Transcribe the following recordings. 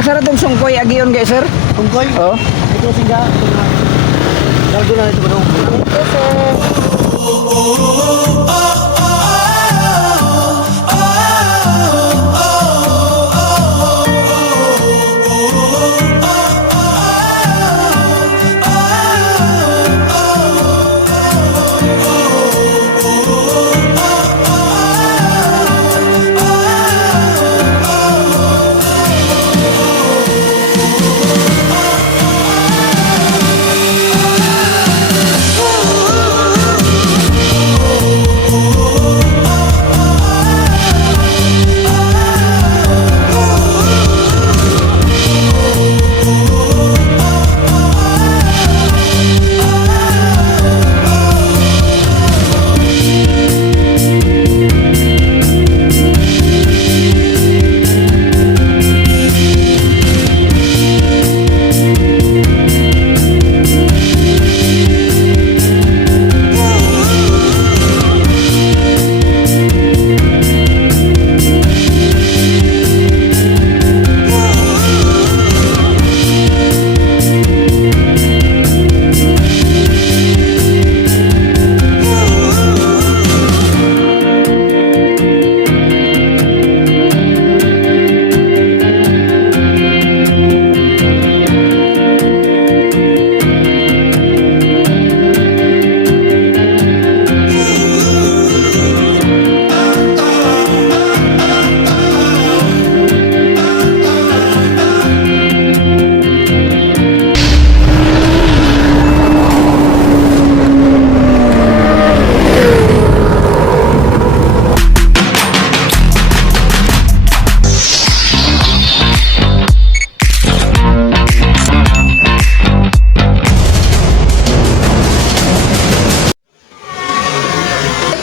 Asa na tong sungkoy agiyon guys sir? Tungkoy? Oh. Ito singa. Dalgo na ito ba? Ito sir.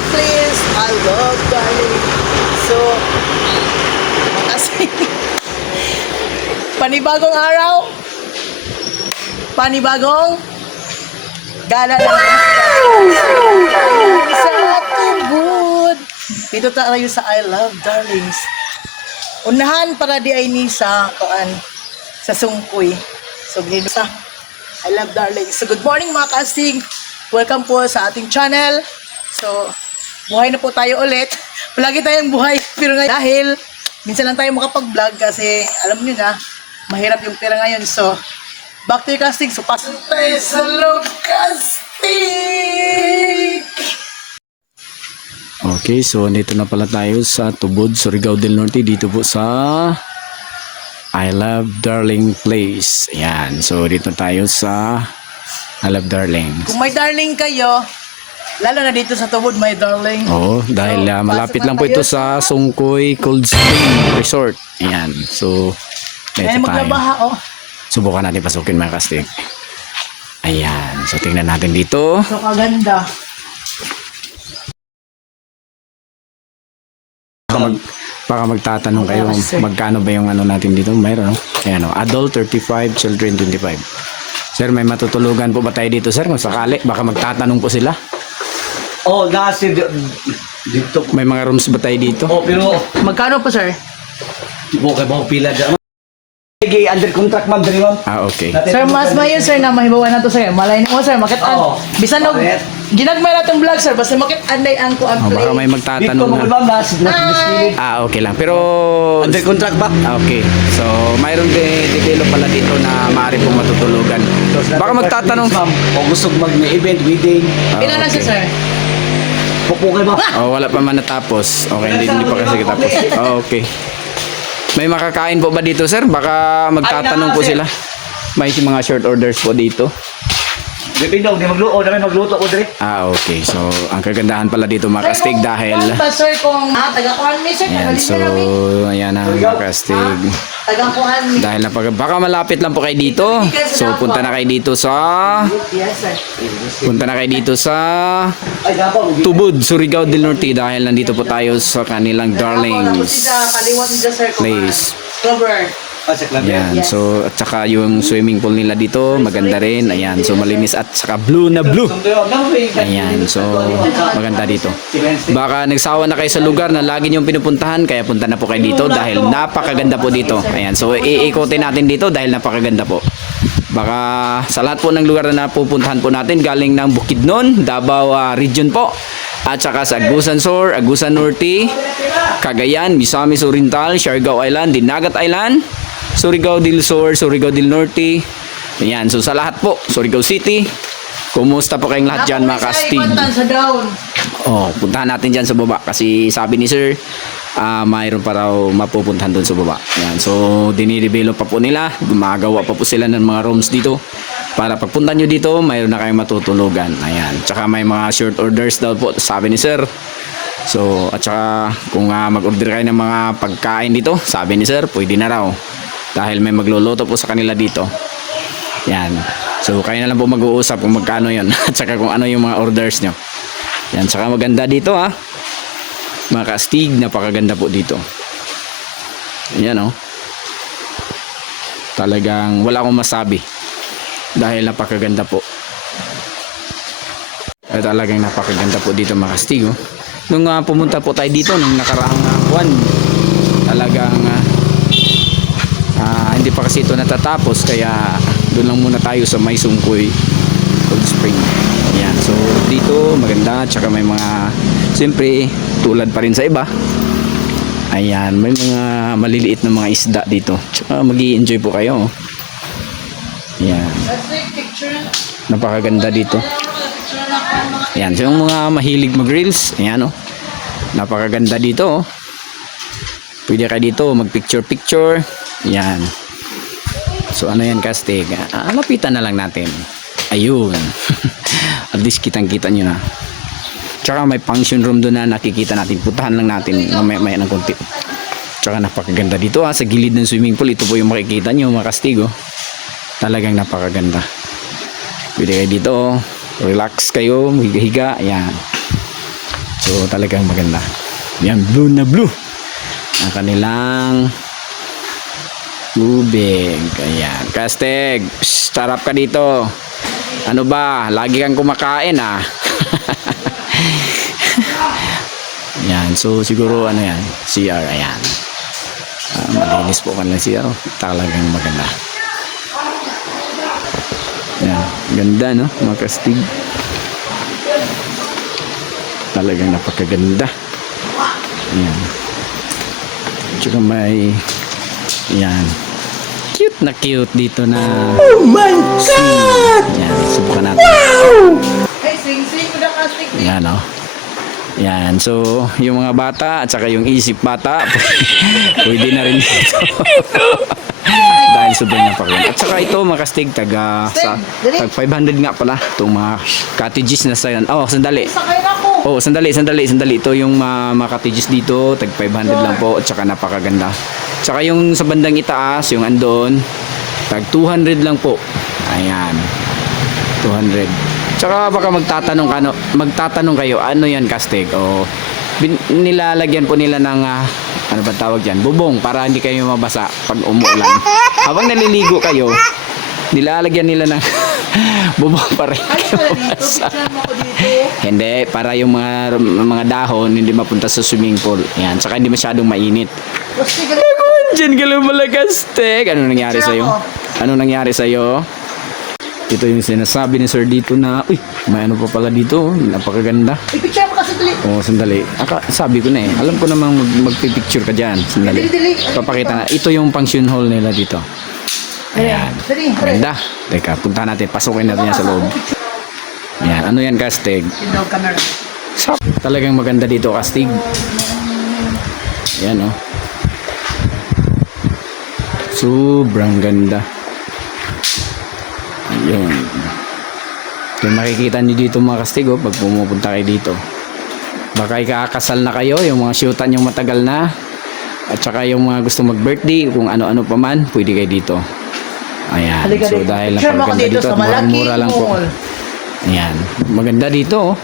Please, I love darling. So, kasi panibagong araw, panibagong gala lang sa tubod. Dito tayo sa I love darlings. Unahan para di ay ni sa sa sungkoy. So, dito sa I love darlings. So, good morning mga kasing. Welcome po sa ating channel. So, buhay na po tayo ulit. Palagi tayong buhay. Pero ngayon, dahil minsan lang tayo makapag-vlog kasi alam niyo na, mahirap yung pera ngayon. So, back to your casting. So, pasok tayo sa loob casting! Okay, so dito na pala tayo sa Tubod, Surigao del Norte, dito po sa I Love Darling Place. Ayan, so dito tayo sa I Love Darling. Kung may darling kayo, lalo na dito sa Tubod, my darling. Oo, dahil So, malapit pasok lang na po ito tayo sa Sungkoy Cold Spring Resort. Ayan, so dito Ayan, tayo. maglabaha, oh. Subukan natin pasukin mga kastig. Ayan, so tingnan natin dito. So, kaganda. Baka magtatanong kayo magkano ba yung ano natin dito. Mayroon, no? Ayan, no? Adult 35, children 25. Sir, may matutulugan po ba tayo dito, sir? Kung sakali, baka magtatanong po sila. Oh, nasi dito. May mga rooms ba tayo dito? Oh, pero Magkano po, sir? tipo kay mo pila dyan. Lagi under contract ma'am diri ma'am. Ah, okay. Sir, mas mayon sir na mahibawan na to sir. Malay mo sir, makit Oo. bisan og Bakit? ginagmay na tong vlog sir, basta makit anday ang ko ang Oh, baka play. may Dito magtatanong mo na. ma'am nas nas Ah, okay lang. Pero, under contract ba? okay. So, mayroon develop pala dito na maaari pong matutulugan. Baka magtatanong. ma'am. O gusto mag may event wedding. Pila na siya sir? Pupukay ba? Oh, wala pa man natapos. Okay, hindi pa kasi tapos. Oh, okay. May makakain po ba dito, sir? Baka magtatanong po sila. May mga short orders po dito. Depende di magluto, namin magluto ko diri. Ah, okay. So, ang kagandahan pala dito mga kastig dahil... Ba sir kung taga-kuhan mi sir, Ayan, so, ayan na mga kastig. taga-kuhan mi. Dahil baka malapit lang po kayo dito. So, punta na kayo dito sa... Yes sir. Punta na kayo dito sa... Ay dapat Tubod, Surigao del Norte dahil nandito po tayo sa kanilang Tapos darlings sa kaliwat niya sir kung place. Clover. Sa club. Ayan, so at saka yung swimming pool nila dito, maganda rin. Ayan, so malinis at saka blue na blue. Ayan, so maganda dito. Baka nagsawa na kayo sa lugar na lagi niyong pinupuntahan, kaya punta na po kayo dito dahil napakaganda po dito. Ayan, so iikotin natin dito dahil napakaganda po. Baka sa lahat po ng lugar na napupuntahan po natin, galing ng Bukidnon, Davao region po, at saka sa Agusan Sur, Agusan Norte, Cagayan, Misamis Oriental, Siargao Island, Dinagat Island, Surigao del Sur, Surigao del Norte. Ayan, so sa lahat po, Surigao City. Kumusta po kayong lahat dyan mga kastig? Sa down. Oh, puntahan natin dyan sa baba kasi sabi ni sir, mayroon pa raw mapupuntahan doon sa baba. Ayan, so dinidevelop pa po nila, gumagawa pa po sila ng mga rooms dito para pagpunta nyo dito, mayroon na kayong matutulugan. Ayan, tsaka may mga short orders daw po, sabi ni sir. So, at saka kung mag-order kayo ng mga pagkain dito, sabi ni sir, pwede na raw. Dahil may magluluto po sa kanila dito. Yan. So, kayo na lang po mag-uusap kung magkano yun. At saka kung ano yung mga orders nyo. Yan. Saka maganda dito ha. Mga kastig, napakaganda po dito. Yan o. Talagang wala akong masabi. Dahil napakaganda po. Ay, talagang napakaganda po dito mga kastig. Oh. Nung pumunta po tayo dito, nung nakaraang buwan, talagang hindi pa kasi ito natatapos, kaya doon lang muna tayo sa May Sungkoy Cold Spring. Ayan, so dito maganda, tsaka may mga siyempre tulad pa rin sa iba. Ayan, may mga maliliit na mga isda dito, tsaka mag-i-enjoy po kayo. Ayan, napakaganda dito. Ayan, so yung mga mahilig mag-reels, ayan o, napakaganda dito. Pwede kayo dito mag-picture-picture. Ayan. So ano yan kastig? Lapitan na lang natin. Ayun. At least kitang-kita nyo na. Tsaka may function room doon na nakikita natin. Putahan lang natin mamaya ng konti. Tsaka napakaganda dito sa gilid ng swimming pool. Ito po yung makikita nyo mga kastig. Talagang napakaganda. Pwede kayo dito. Relax kayo. Higa-higa. Ayan. So talagang maganda. Ayan. Blue na blue. Ang kanilang tubig. Ayan. Kastig, starap ka dito. Ano ba? Lagi kang kumakain Ayan. So siguro ano yan? CR. Ayan. Malinis po kanila CR. Talagang maganda. Ayan. Ganda no? Mga kastig. Talagang napakaganda. Ayan. Tsaka may yan. Cute na cute dito na. Oh my God! Yan, subukan natin. Wow! Hey, sing-sing ko na kastig. Yan o. Yan, so yung mga bata at saka yung isip bata pwede na rin dito. Dahil sobrang napakaganda. At saka ito mga kastig tag 500 nga pala itong mga cottages na sa yan. Oh, sandali. Sakay na ko. Oh, sandali. Ito yung mga cottages dito, tag 500 lang po at saka napakaganda. Tsaka yung sa bandang itaas, yung andon, tag 200 lang po. Ayan. 200. Tsaka baka magtatanong kayo, ano yan kastig? O nilalagyan po nila ng ano ba tawag diyan? Bubong para hindi kayo mabasa pag umuulan. Habang naliligo kayo, nilalagyan nila ng bubong para hindi kayo mabasa. Hindi, para yung mga dahon hindi mapunta sa swimming pool. Yan, saka hindi masyadong mainit. Diyan ka lang malakas, tek. Ano nangyari sa'yo? Ano nangyari sa'yo? Ito yung sinasabi ni sir dito na, uy, may ano pa pala dito. Napakaganda. I-picture mo kasi dali. Oo, sandali. Sabi ko na eh. Alam ko namang magpipicture ka dyan. Sandali. Papakita na. Ito yung function hall nila dito. Ayan. Maganda. Teka, puntahan natin. Pasukin natin yan sa loob. Ayan. Ano yan, kastig? Indoor camera. Talagang maganda dito, kastig. Ayan, oh. Sobrang ganda. Ayun. Kung makikita nyo dito mga kastig, pag pumupunta kayo dito, baka ikakasal na kayo, yung mga shootan yung matagal na, at saka yung mga gusto mag birthday, kung ano-ano pa man, pwede kayo dito. Ayan. So dahil napaganda dito at mura lang po. Ayan. Maganda dito.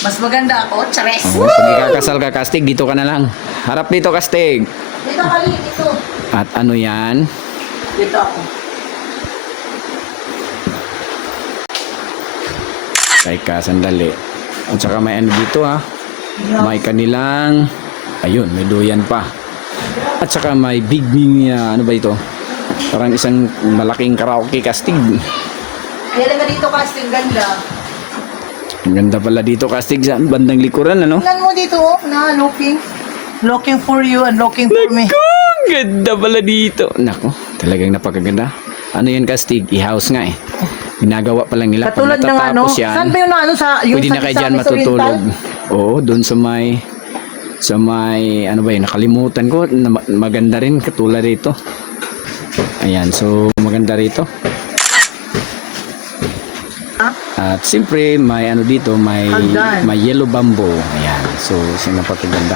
Mas maganda ako, chares. Pag ikakasal ka kastig, dito ka na lang. Harap dito kastig. Dito kali, dito. At ano yan? Dito ako. Teka, sandali. At saka may ano dito ha. May kanilang, ayun, may duyan pa. At saka may big mini, ano ba ito? Parang isang malaking karaoke casting. Yan nga dito casting ganda. Ang ganda pala dito casting sa bandang likuran, ano? Tingnan mo dito, oh, na looking. Looking for you and looking for me. Ang ganda pala dito. Nako, talagang napakaganda. Ano yan casting? I-house nga eh. Ginagawa pa lang nila. Katulad pag ng ano, natatapos yan, saan ba yung ano sa yung pwede na kayo dyan matutulog. Oo, doon sa may ano ba yun, nakalimutan ko, maganda rin katulad rito. Ayan, so maganda rito. At siyempre may ano dito, may yellow bamboo. Ayan, so napakaganda.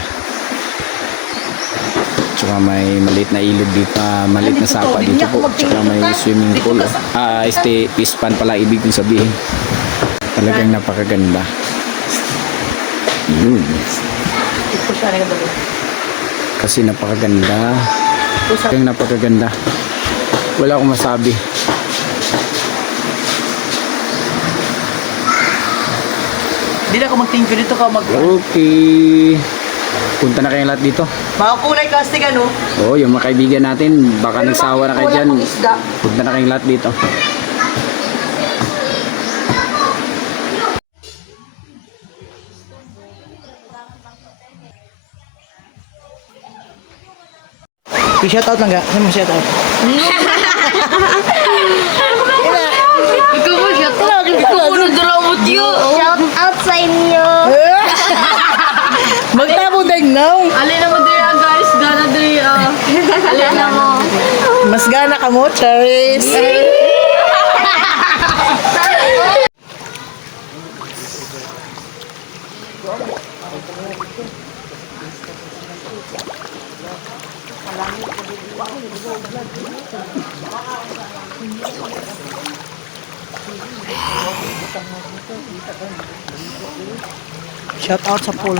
Tsaka may maliit na ilog dito, maliit na sapa dito po. Tsaka may swimming pool. Fish pond pala ibig kong sabihin. Talagang napakaganda. Yun. Kasi napakaganda. Talagang napakaganda. Wala akong masabi. Hindi na ako mag-thank you dito ka mag... Okay. Punta na kayong lahat dito. Mga kulay casting ano? Oo, yung mga kaibigan natin, baka nagsawa na kayo dyan. Wala pang isda. Punta na kayong lahat dito. I-shout out lang ga. Ano mo shout out? Shout out sa inyo. Magtabo dahil now. Alin na mo diri guys, gana diri alin na mo. Mas gana ka mo, Charis. Shout out sa pool.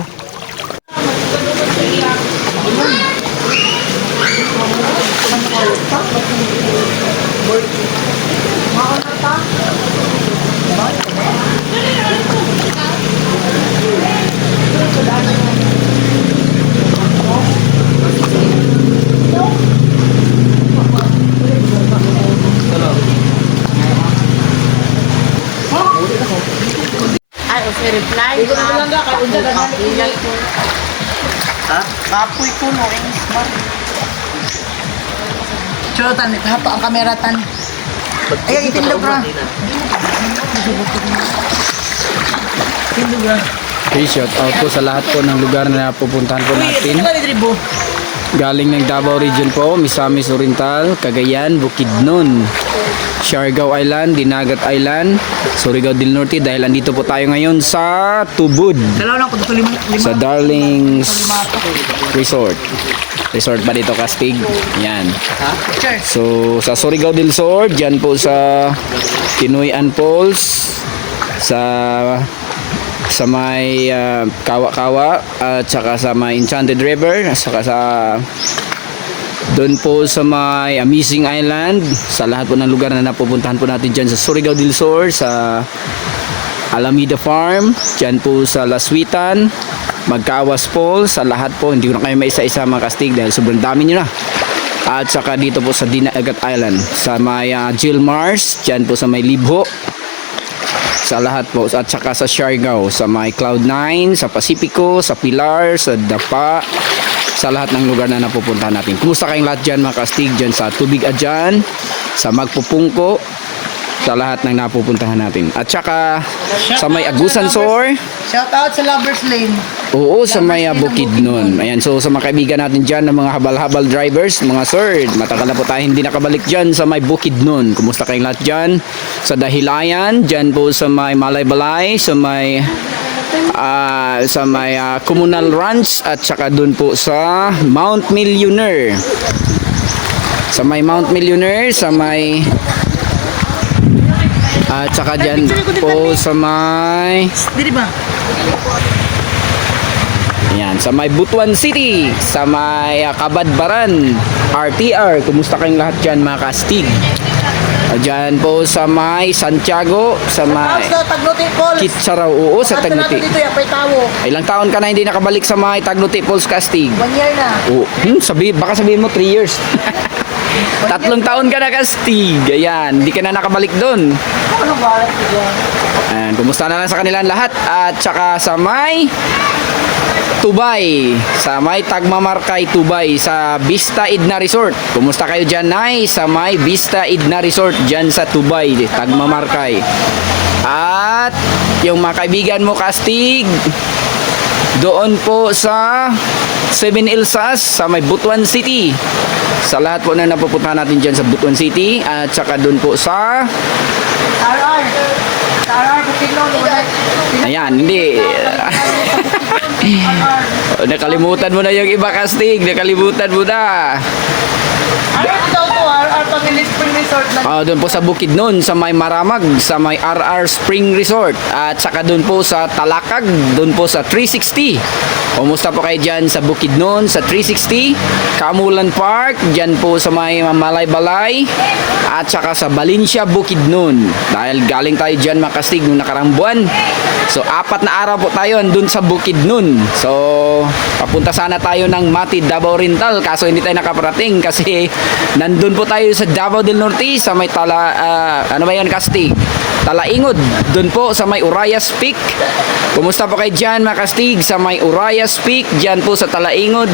Ay, o si reply. Kapoy ko no, Chutan, hato ang kamera tan. Ay, itindog ra. Itindog ra. Okay, shout out po sa lahat po ng lugar na pupuntahan po natin. Sino ba ni Dribo? Galing ng Davao Region po, Misamis Oriental, Cagayan, Bukidnon, Siargao Island, Dinagat Island, Surigao del Norte dahil andito po tayo ngayon sa Tubod, Dalaw lang ko dito lima. sa Darlings Resort. Resort ba dito, Castig? Yan. Sure. So, sa Surigao del Sur, dyan po sa Tinoyan Falls, sa may Kawa-Kawa at saka sa may Enchanted River at saka sa doon po sa may Amazing Island, sa lahat po ng lugar na napupuntahan po natin dyan sa Surigao del Sur, sa Alameda Farm, dyan po sa Laswitan, Magkawas Falls, sa lahat po, hindi ko na kayo maisa-isa mga kastig dahil sobrang dami nyo na. At saka dito po sa Dinagat Island, sa may Gilmars, dyan po sa may Libho, sa lahat po, at saka sa Siargao, sa may Cloud9, sa Pacifico, sa Pilar, sa Dapa, sa lahat ng lugar na napupuntahan natin. Kumusta kayong lahat dyan mga kastig, dyan sa Tubig Adyan, sa Magpupungko, sa lahat ng napupuntahan natin. At saka sa may Agusan Sor, Shout out sa Lovers Lane. oo, sa may Bukidnon. Ayan, so sa mga kaibigan natin dyan, ng mga habal-habal drivers, mga sir, matagal na po tayo hindi nakabalik dyan sa may Bukidnon. Kumusta kayong lahat dyan? Sa Dahilayan, dyan po sa may Malay-Balay, sa may Communal Ranch, at saka dun po sa Mount Millionaire. Sa may Mount Millionaire, sa may at saka dyan po sa may Diri ba? Ayan, sa may Butuan City, sa may Kabadbaran, RTR. Kumusta kayong lahat dyan mga kastig? Diyan po sa may Santiago, sa may Sa Tagluti Falls. Kitsaraw, oo, sa At Tagluti. dito yung Paitawo. Ilang taon ka na hindi nakabalik sa may Tagluti Falls Castig? 1 year na. Oo, baka sabihin mo 3 years. 3 taon ka na Castig. Ayan, hindi ka na nakabalik doon. Ano ba? Ayan, kumusta na lang sa kanilang lahat. At saka sa may Tubay, sa may Tagmamarkay Tubay, sa Vista Idna Resort. Kumusta kayo dyan, Nay? Sa may Vista Idna Resort, dyan sa Tubay, Tagmamarkay. At yung mga kaibigan mo, Kastig, doon po sa 7 Ilsas, sa may Butuan City. Sa lahat po na napupunta natin dyan sa Butuan City. At saka doon po sa... RR. RR, Bukidnon. Ayan, hindi. Nakalimutan mo na yung iba, Kastig. Nakalimutan mo na. RR daw to, RR Family Spring Resort. Doon po sa Bukidnon, sa may Maramag, sa may RR Spring Resort. At saka doon po sa Talakag, doon po sa 360. Kumusta po kayo dyan sa Bukidnon, sa 360, Kamulan Park, dyan po sa may Malay-Balay, at saka sa Valencia, Bukidnon. Dahil galing tayo dyan mga Kastig nung nakarang buwan. So 4 na araw po tayo andun sa Bukidnon. So papunta sana tayo ng Mati, Davao Oriental, kaso hindi tayo nakaparating kasi nandun po tayo sa Davao del Norte, sa may ano ba yan, Kastig? Talaingod, doon po sa may Urayas Peak. Kumusta po kayo dyan mga Kastig sa may Urayas Peak, dyan po sa Talaingod,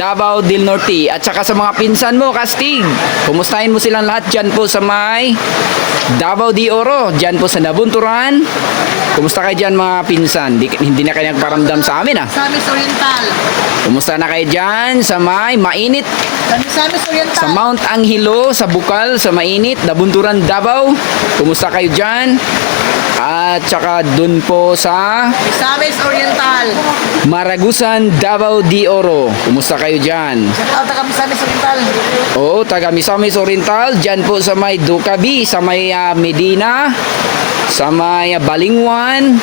Davao del Norte. At saka sa mga pinsan mo, Kastig, kumustahin mo silang lahat dyan po sa may Davao de Oro, dyan po sa Nabunturan. Kumusta kayo dyan mga pinsan? Hindi na kayo nagparamdam sa amin Samis Oriental. Kumusta na kayo dyan sa may mainit? Samis Oriental. Sa Mount Angelo, sa Bukal, sa mainit, Nabunturan, Davao. Kumusta kayo dyan? At saka dun po sa Samis Oriental. Maragusan, Davao de Oro. Kumusta kayo dyan? Taga Samis Oriental. Oo, taga Misamis Oriental. Dyan po sa may Ducabi, sa may Medina, sa may Balingwan,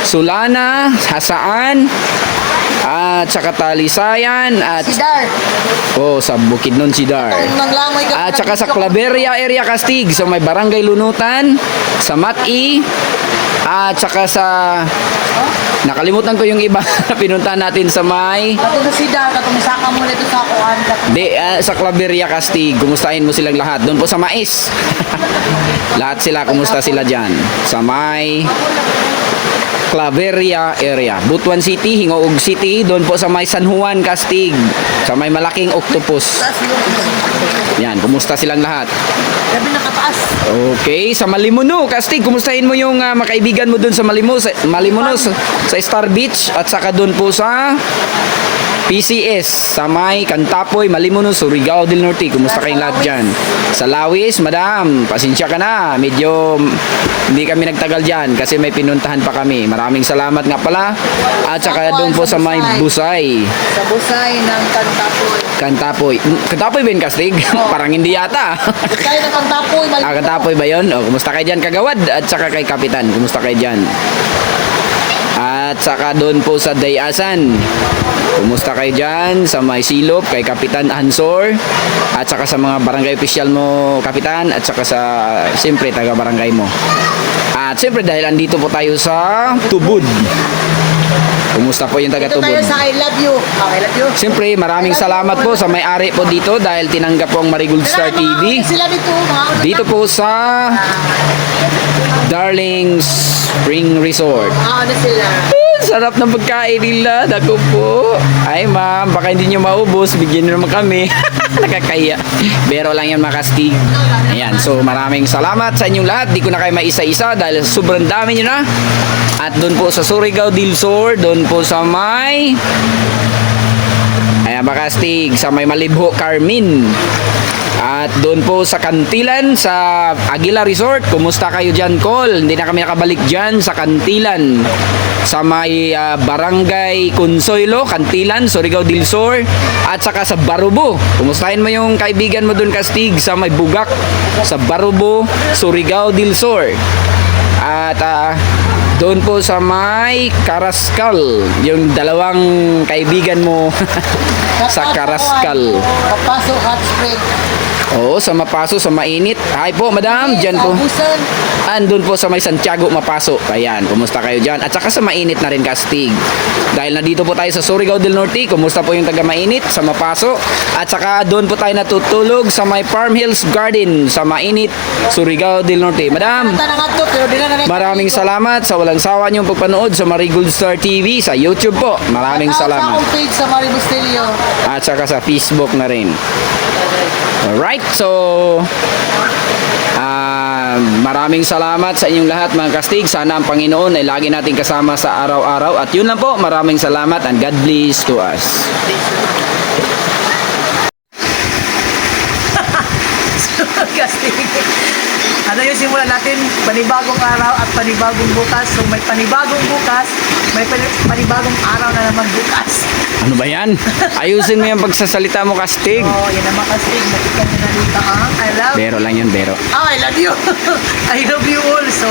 Sulana, Hasaan, at saka Talisayan, at Sidar. sa Bukidnon, Sidar. Nang langoy ka. At saka sa Claveria area, Kastig, sa may Barangay Lunutan, sa Mati, at saka sa nakalimutan ko yung iba na pinuntahan natin sa may Katong sa Sidar, katong saka mo nito sa kuan. sa Claveria, Kastig. Kumustahin mo silang lahat. Doon po sa Mais. Lahat sila, kumusta sila dyan? Sa may Claveria area. Butuan City, Hingoog City, doon po sa may San Juan, Kastig. Sa may malaking octopus. Yan, kumusta silang lahat? Gabi nakataas. Okay, sa Malimuno, Kastig, kumustahin mo yung mga kaibigan mo doon sa Malimuno, sa Star Beach, at saka doon po sa PCS, sa may Cantapoy, Malimuno, Surigao del Norte. Kumusta kayong lahat dyan? Sa Lawis, madam, pasensya ka na. Medyo hindi kami nagtagal dyan kasi may pinuntahan pa kami. Maraming salamat nga pala. At saka doon po sa may Busay. Sa Busay ng Cantapoy. Cantapoy ba yun, Kastig? Parang hindi yata. Busay ng Cantapoy. Cantapoy ba yun? Kumusta kayo dyan, Kagawad? At saka kay Kapitan, kumusta kayo dyan? At saka doon po sa Dayasan. Kumusta kayo dyan sa may Silop, kay Kapitan Hansor, at saka sa mga barangay official mo, Kapitan, at saka sa, siyempre, taga-barangay mo. At siyempre, dahil andito po tayo sa Tubod. Kumusta po yung Ito taga-Tubod? tayo sa I love you. I love you. Siyempre, maraming salamat po sa may-ari po dito dahil tinanggap po ang Marigold Star TV. Sila dito. Dito po sa Darling Spring Resort. Ano sila? Sarap ng pagkain nila. Dako po. Ay ma'am, baka hindi nyo maubos. Bigyan nyo naman kami. Nakakaya. Pero lang yan mga Kastig. Ayan. So maraming salamat sa inyong lahat. Di ko na kayo maisa-isa dahil sobrang dami nyo na. At doon po sa Surigao del Sur. Doon po sa may ayan mga Kastig. Sa may Malibho, Carmen. At doon po sa Kantilan, sa Aguila Resort. Kumusta kayo dyan, Col? Hindi na kami nakabalik dyan sa Kantilan. Sa may Barangay Consuelo, Kantilan, Surigao del Sur. At saka sa Barubo. Kumustahin mo yung kaibigan mo doon, Kastig, sa may Bugak, sa Barubo, Surigao del Sur. At Doon po sa may Karaskal, yung dalawang kaibigan mo sa Karaskal. Papasok hot spring. Oo, sa Mapaso, sa mainit. Hi po, madam. Diyan po. Busan. Andun po sa may Santiago, Mapaso. Ayan, kumusta kayo dyan? At saka sa mainit na rin, Kastig. Dahil nandito po tayo sa Surigao del Norte, kumusta po yung taga mainit sa Mapaso? At saka doon po tayo natutulog sa may Farm Hills Garden sa mainit, Surigao del Norte. Madam, Tanang ato, pero di na maraming salamat sa walang sawa niyong pagpanood sa Marigold Star TV sa YouTube po. Maraming Sa salamat. akong page sa Maribustelio. At saka sa Facebook na rin. Alright, so maraming salamat sa inyong lahat mga kastig. Sana ang Panginoon ay lagi nating kasama sa araw-araw. At yun lang po, maraming salamat and God bless to us. Casting. Ano yung simulan natin? Panibagong araw at panibagong bukas. So may panibagong bukas, may panibagong araw na naman bukas. Ano ba yan? Ayusin mo yung pagsasalita mo, kastig. Oh, yan naman Casting. Nakita nyo na dito ang I love. Bero lang yun, bero. I love you. I love you also.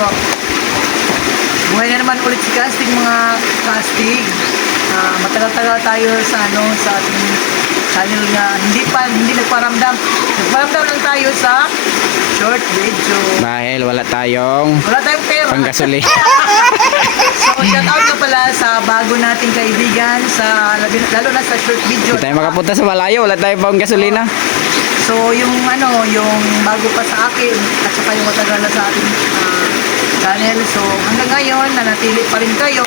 Buhay na naman ulit si Casting, mga Casting. Matagal-tagal tayo sa sa ating channel nga hindi nagparamdam. Nagparamdam lang tayo sa short video. Dahil wala tayong Wala tayong pera. panggasoli. So, shout out na pala sa bago nating kaibigan lalo na sa short video. Hindi tayo makapunta sa malayo, wala tayong pang gasolina. So, yung bago pa sa akin at saka yung matagal na sa ating channel. So, hanggang ngayon, nanatili pa rin kayo.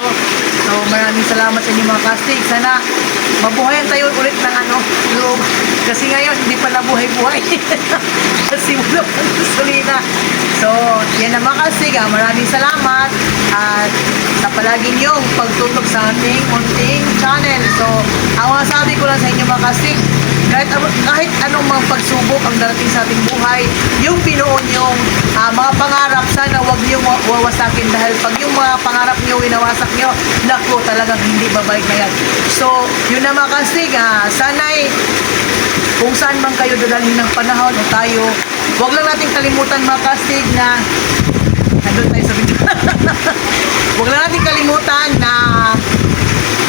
So, maraming salamat sa inyo mga casting. Sana mabuhayan tayo ulit ng loob. Kasi ngayon, hindi pa nabuhay-buhay. Kasi wala pang gasolina. So, yan na mga casting. Maraming salamat. At sa palagi niyong pagtutok sa ating munting channel. So, ang masabi ko lang sa inyo mga casting, kahit anong mga pagsubok ang darating sa ating buhay, yung binuo niyong mga pangarap, sana wag niyong wawasakin dahil pag yung mga pangarap niyo winawasak niyo, naku, talagang hindi babalik na yan. So, yun na mga kastig, sana'y kung saan man kayo dadalhin ng panahon o tayo, wag lang nating kalimutan mga kastig na nandun tayo sa video. Wag lang nating kalimutan na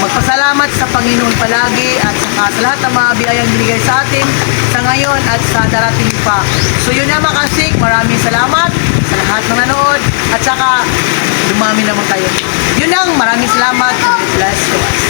magpasalamat sa Panginoon palagi at saka sa lahat ng mga biyayang binigay sa atin sa ngayon at sa darating pa. So yun na mga kasing, maraming salamat sa lahat ng nanood at saka dumami naman kayo. Yun lang, maraming salamat and bless to us.